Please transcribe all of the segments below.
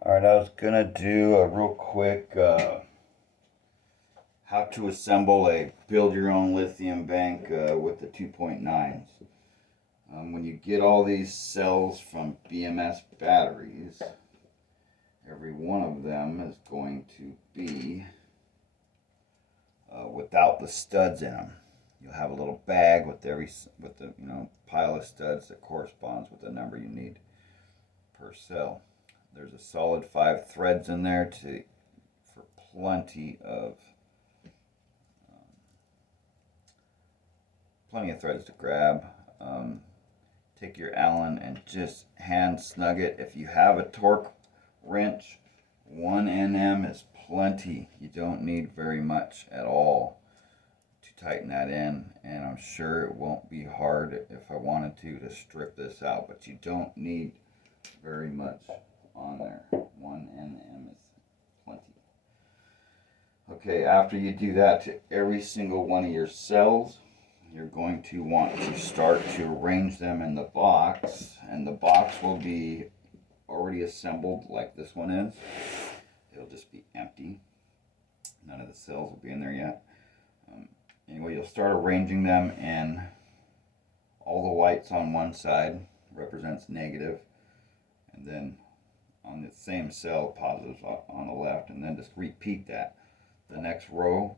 Alright, I was gonna do a real quick how to assemble a build your own lithium bank with the 2.9s. When you get all these cells from BMS-Batteries, every one of them is going to be without the studs in them. You'll have a little bag with the pile of studs that corresponds with the number you need per cell. There's a solid 5 threads in there for plenty of threads to grab. Take your Allen and just hand snug it. If you have a torque wrench, 1 Nm is plenty. You don't need very much at all to tighten that in, and I'm sure it won't be hard if I wanted to strip this out, but you don't need very much on there. 1 Nm is plenty. Okay, after you do that to every single one of your cells, you're going to want to start to arrange them in the box, and the box will be already assembled like this one is. It'll just be empty. None of the cells will be in there yet. Anyway, you'll start arranging them, and all the whites on one side represents negative, and then on the same cell, positives on the left, and then just repeat that. The next row,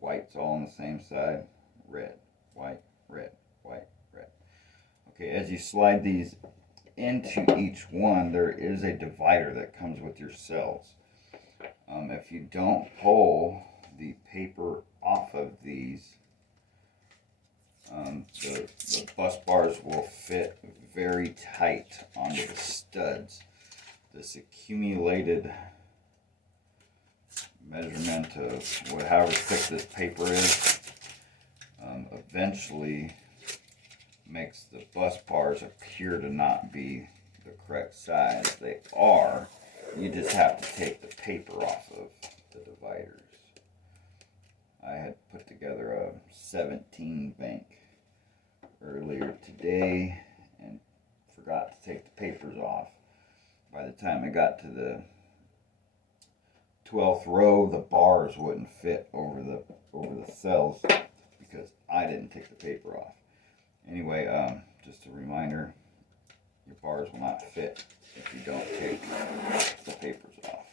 whites all on the same side, red, white, red, white, red. Okay, as you slide these into each one, there is a divider that comes with your cells. If you don't pull the paper off of these, the bus bars will fit very tight onto the studs. This accumulated measurement of however thick this paper is eventually makes the bus bars appear to not be the correct size. They are. You just have to take the paper off of the dividers. I had put together a 17 bank earlier today and forgot to take the papers off. By the time I got to the 12th row, the bars wouldn't fit over the cells because I didn't take the paper off. Anyway, just a reminder, your bars will not fit if you don't take the papers off.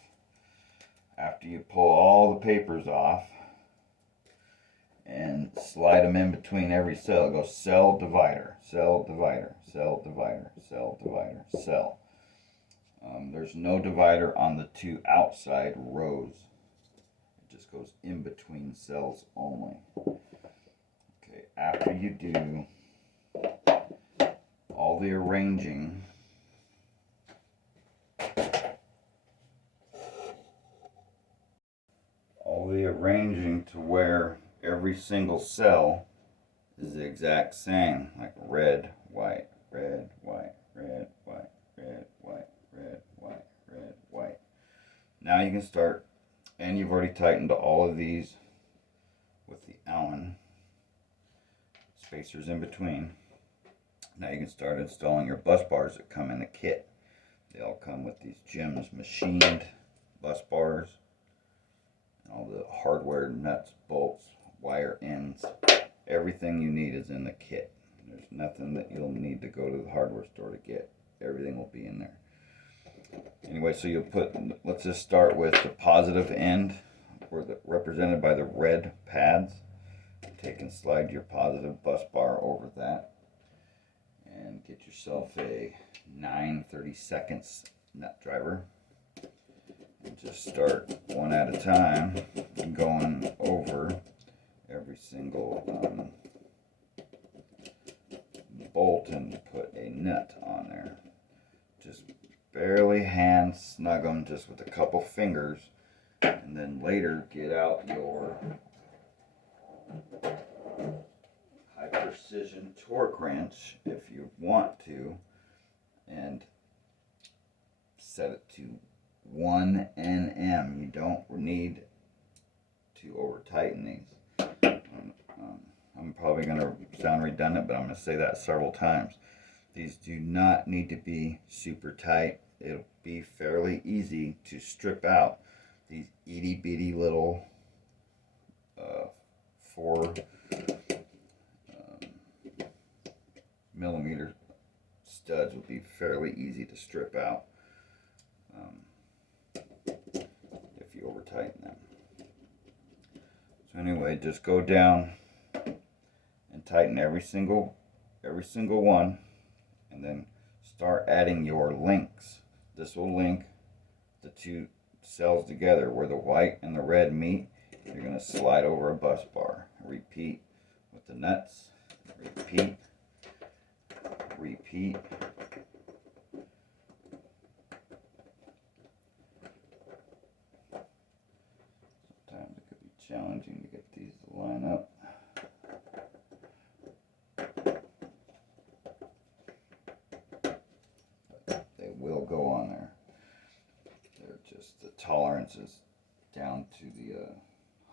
After you pull all the papers off and slide them in between every cell, go cell divider, cell divider, cell divider, cell divider, cell. There's no divider on the 2 outside rows. It just goes in between cells only. Okay, after you do all the arranging, to where every single cell is the exact same, like red, white, red, white, red, white, red, white, red, white, red, white. Now you can start, and you've already tightened all of these with the Allen spacers in between. Now you can start installing your bus bars that come in the kit. They all come with these Gems machined bus bars, and all the hardware, nuts, bolts, wire ends. Everything you need is in the kit. There's nothing that you'll need to go to the hardware store to get. Everything will be in there. Anyway, so you'll let's just start with the positive end, represented by the red pads. Take and slide your positive bus bar over that, and get yourself a 9/32 nut driver, and just start one at a time going over every single bolt and put a nut on there. Just barely hand snug them just with a couple fingers, and then later get out your high precision torque wrench if you want to, and set it to 1 Nm. You don't need to over tighten these. I'm probably going to sound redundant, but I'm going to say that several times. These do not need to be super tight. it'll be fairly easy to strip out these itty bitty little 4 millimeter studs. Will be fairly easy to strip out if you over tighten them. So anyway, just go down and tighten every single one, and then start adding your links. This will link the two cells together where the white and the red meet. You're going to slide over a bus bar. Repeat with the nuts. Repeat. Repeat. Sometimes it could be challenging to get these to line up. But they will go on there. They're just, the tolerance is down to the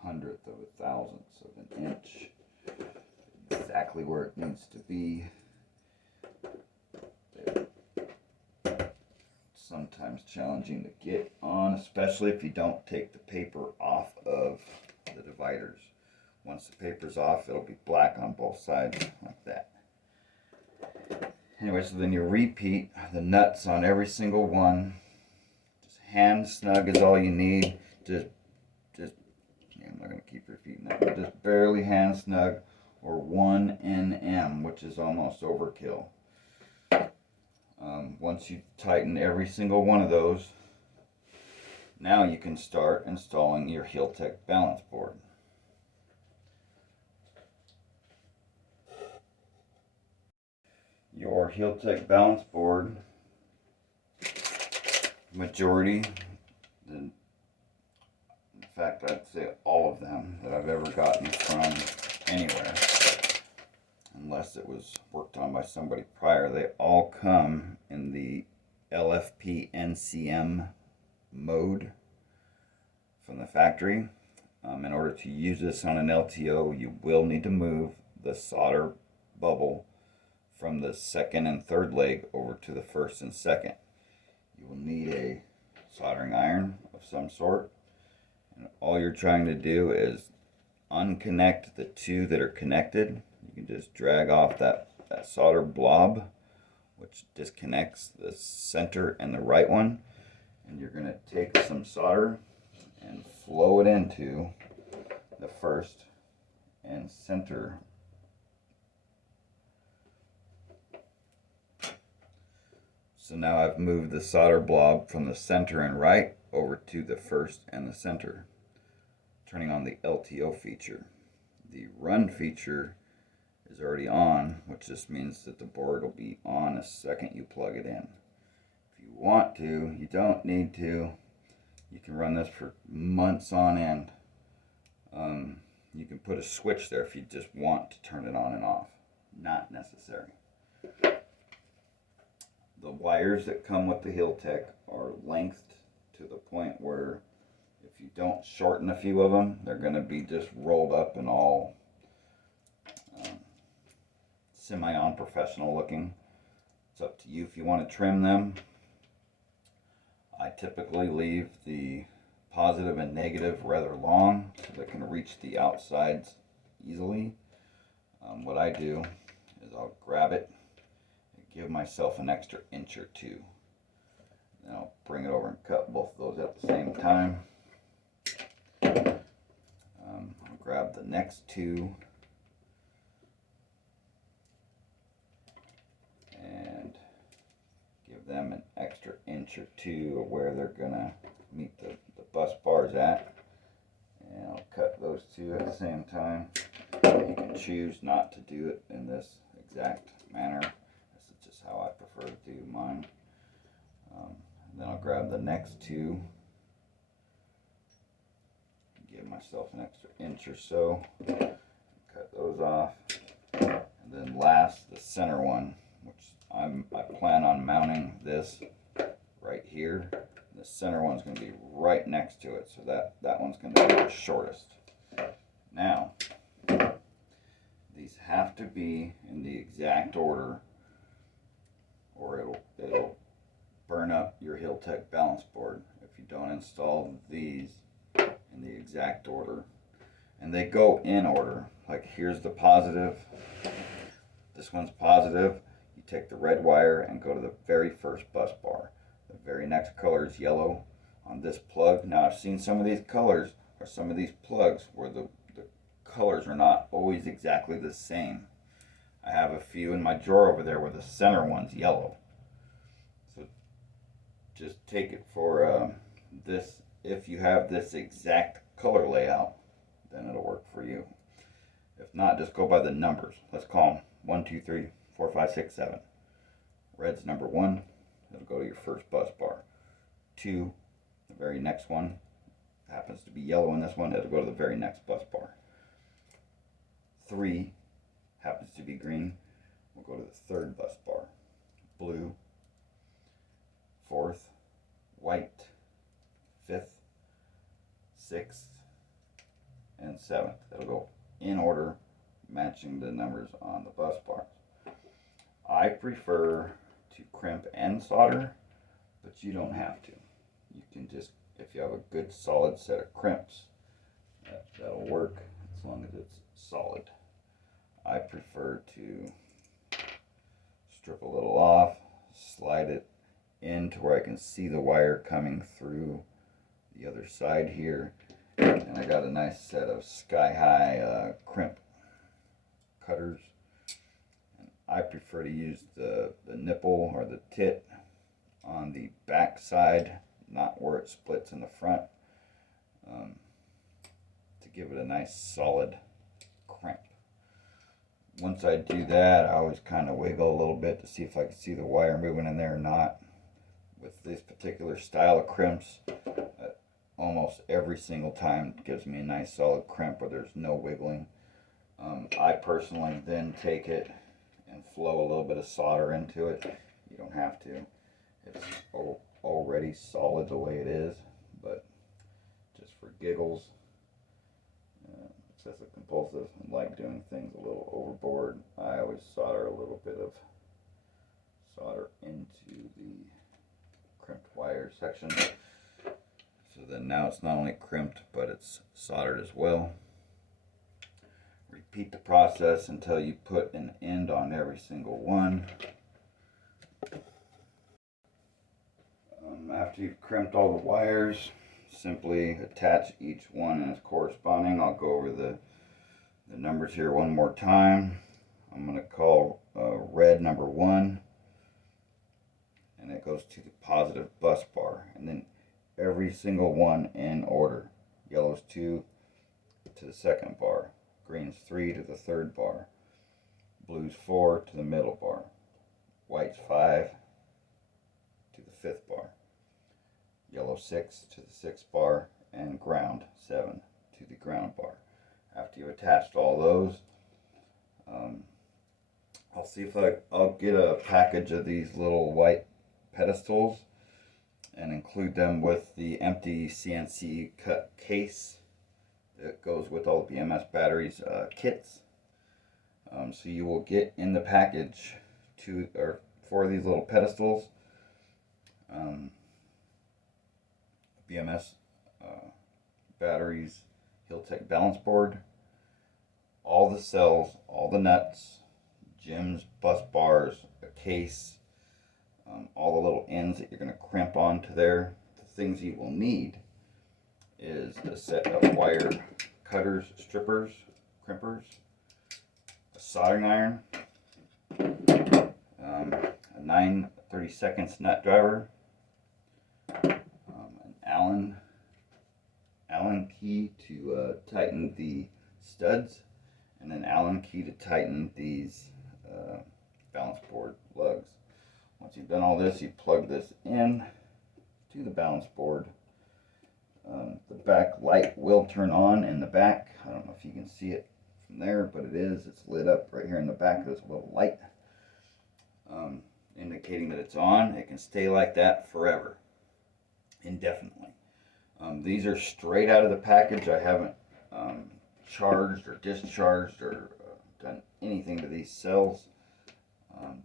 100th of a thousandth of an inch. Exactly where it needs to be. They're sometimes challenging to get on, especially if you don't take the paper off of the dividers. Once the paper's off, it'll be black on both sides like that. Anyway, so then you repeat the nuts on every single one. Just hand snug is all you need. Just I'm not going to keep repeating that, but just barely hand snug, or 1 nm, which is almost overkill. Once you tighten every single one of those, now you can start installing your Heeltech balance board. Your Heeltech balance board, majority, in fact I'd say all of them that I've ever gotten from anywhere, unless it was worked on by somebody prior, they all come in the LFP NCM mode from the factory. In order to use this on an LTO, you will need to move the solder bubble from the second and third leg over to the first and second. You will need a soldering iron of some sort, and all you're trying to do is unconnect the two that are connected. You can just drag off that solder blob, which disconnects the center and the right one, and you're going to take some solder and flow it into the first and center. So now I've moved the solder blob from the center and right over to the first and the center, turning on the LTO feature. The run feature is already on, which just means that the board will be on the second you plug it in. If you want to, you don't need to. You can run this for months on end. You can put a switch there if you just want to turn it on and off. Not necessary. The wires that come with the Heeltech are lengthed to the point where if you don't shorten a few of them, they're going to be just rolled up and all semi-unprofessional looking. It's up to you if you want to trim them. I typically leave the positive and negative rather long so they can reach the outsides easily. What I do is I'll grab it and give myself an extra inch or two. Then I'll bring it over and cut both of those at the same time. I'll grab the next two and give them an extra inch or two of where they're gonna meet the bus bars at, and I'll cut those two at the same time. You can choose not to do it in this exact manner. This is just how I prefer to do mine. Then I'll grab the next two, give myself an extra inch or so, cut those off, and then last, the center one, which I plan on mounting this right here. The center one's going to be right next to it, so that one's going to be the shortest. Now, these have to be in the exact order, or it'll burn up your Hiltech balance board if you don't install these in the exact order. And they go in order. Like, here's the positive. This one's positive. You take the red wire and go to the very first bus bar. The very next color is yellow on this plug. Now, I've seen some of these colors or some of these plugs where the colors are not always exactly the same. I have a few in my drawer over there where the center one's yellow. So just take it for this. If you have this exact color layout, then it'll work for you. If not, just go by the numbers. Let's call them 1, 2, 3, 4, 5, 6, 7. Red's number 1. It'll go to your first bus bar. 2, the very next one, happens to be yellow in this one, it'll go to the very next bus bar. 3 happens to be green, we'll go to the third bus bar. Blue, 4th, white, 5th, 6th, and 7th. It'll go in order, matching the numbers on the bus bars. I prefer to crimp and solder, but you don't have to. You can just, if you have a good solid set of crimps, that'll work as long as it's solid. I prefer to strip a little off, slide it in to where I can see the wire coming through the other side here, and I got a nice set of sky-high crimp cutters. And I prefer to use the nipple or the tit on the back side, not where it splits in the front, to give it a nice solid crimp. Once I do that, I always kind of wiggle a little bit to see if I can see the wire moving in there or not. With this particular style of crimps, almost every single time it gives me a nice solid crimp where there's no wiggling. I personally then take it and flow a little bit of solder into it. You don't have to. It's already solid the way it is, but just for giggles, excessive compulsive, and like doing things a little overboard, I always solder a little bit of solder into the crimped wire section. So then now it's not only crimped, but it's soldered as well. Repeat the process until you put an end on every single one. After you've crimped all the wires, simply attach each one as corresponding. I'll go over the numbers here one more time. I'm going to call red number 1, and it goes to the positive bus bar, and then every single one in order. Yellow's 2 to the second bar, green's 3 to the third bar, blue's 4 to the middle bar, white's 5 to the fifth bar, yellow 6 to the sixth bar, and ground 7 to the ground bar. After you've attached all those, I'll see if I'll get a package of these little white pedestals and include them with the empty CNC cut case that goes with all the BMS-Batteries kits. So you will get in the package 2 or 4 of these little pedestals, BMS batteries, Hiltech balance board, all the cells, all the nuts, gems, bus bars, a case, all the little ends that you're going to crimp onto there. The things you will need is a set of wire cutters, strippers, crimpers, a soldering iron, a 9/32 nut driver, an Allen key to tighten the studs, and an Allen key to tighten these balance board lugs. Once you've done all this, you plug this in to the balance board. The back light will turn on in the back. I don't know if you can see it from there, but it is. It's lit up right here in the back. There's a little light indicating that it's on. It can stay like that forever, indefinitely. These are straight out of the package. I haven't charged or discharged or done anything to these cells.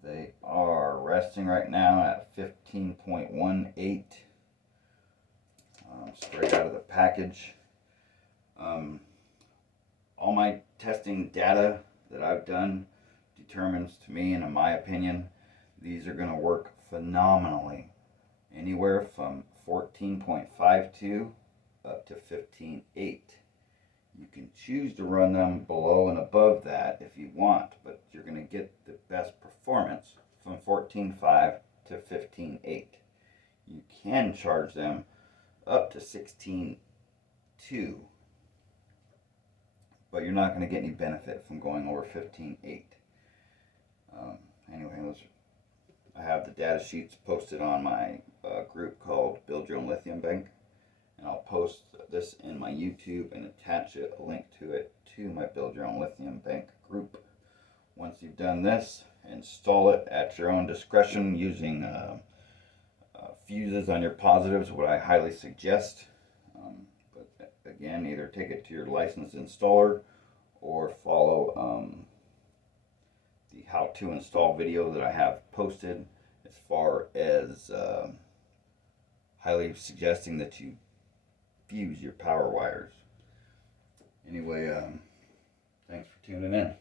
They are resting right now at 15.18 straight out of the package. All my testing data that I've done determines to me, and in my opinion, these are going to work phenomenally. Anywhere from 14.52 up to 15.8. You can choose to run them below and above that if you want, but you're going to get the best performance from 14.5 to 15.8. You can charge them up to 16.2, but you're not going to get any benefit from going over 15.8. Anyway, I have the data sheets posted on my group called Build Your Own Lithium Bank, and I'll post this in my YouTube and attach a link to it to my Build Your Own Lithium Bank group. Once you've done this, install it at your own discretion using fuses on your positives, what I highly suggest. But again, either take it to your licensed installer or follow the how to install video that I have posted, as far as highly suggesting that you fuse your power wires. Anyway, thanks for tuning in.